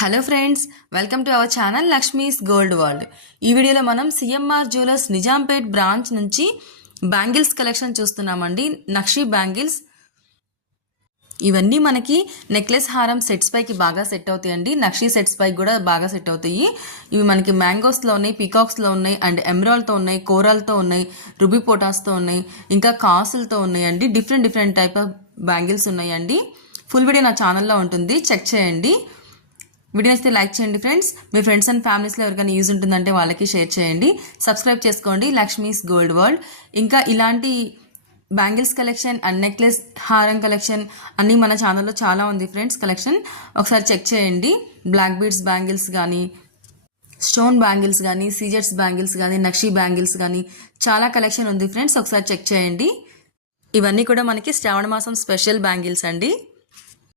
Hello friends, welcome to our channel Lakshmi's gold world. ఈ వీడియోలో మనం సిఎంఆర్ జ్యువెలర్స్ నిజాంపేట్ బ్రాంచ్ నుంచి బ్యాంగిల్స్ కలెక్షన్ చూస్తున్నామండి. నక్షి బ్యాంగిల్స్ ఇవన్నీ మనకి నెక్లెస్ హారం సెట్స్ పైకి బాగా సెట్ అవుతాయండి. నక్షి సెట్స్ పైకి కూడా బాగా సెట్ అవుతాయి. ఇవి మనకి మ్యాంగోస్లో ఉన్నాయి, పీకాక్స్లో ఉన్నాయి, అండ్ ఎమరాల్డ్తో ఉన్నాయి, కోరాల్తో ఉన్నాయి, రుబీ పోటాస్తో ఉన్నాయి, ఇంకా కాసులతో ఉన్నాయండి. డిఫరెంట్ టైప్ ఆఫ్ బ్యాంగిల్స్ ఉన్నాయండి. ఫుల్ వీడియో నా ఛానల్లో ఉంటుంది, చెక్ చేయండి. వీడియో నచ్చితే లైక్ చేయండి ఫ్రెండ్స్. మీ ఫ్రెండ్స్ అండ్ ఫ్యామిలీస్లో ఎవరికైనా యూజ్ ఉంటుందంటే వాళ్ళకి షేర్ చేయండి. సబ్స్క్రైబ్ చేసుకోండి లక్ష్మీస్ గోల్డ్ వరల్డ్. ఇంకా ఇలాంటి బ్యాంగిల్స్ కలెక్షన్ అండ్ నెక్లెస్ హారం కలెక్షన్ అన్నీ మన ఛానల్లో చాలా ఉంది ఫ్రెండ్స్. కలెక్షన్ ఒకసారి చెక్ చేయండి. బ్లాక్ బీడ్స్ బ్యాంగిల్స్ కానీ, స్టోన్ బ్యాంగిల్స్ కానీ, సీజర్స్ బ్యాంగిల్స్ కానీ, నక్షి బ్యాంగిల్స్ కానీ చాలా కలెక్షన్ ఉంది ఫ్రెండ్స్. ఒకసారి చెక్ చేయండి. ఇవన్నీ కూడా మనకి శ్రావణ మాసం స్పెషల్ బ్యాంగిల్స్ అండి.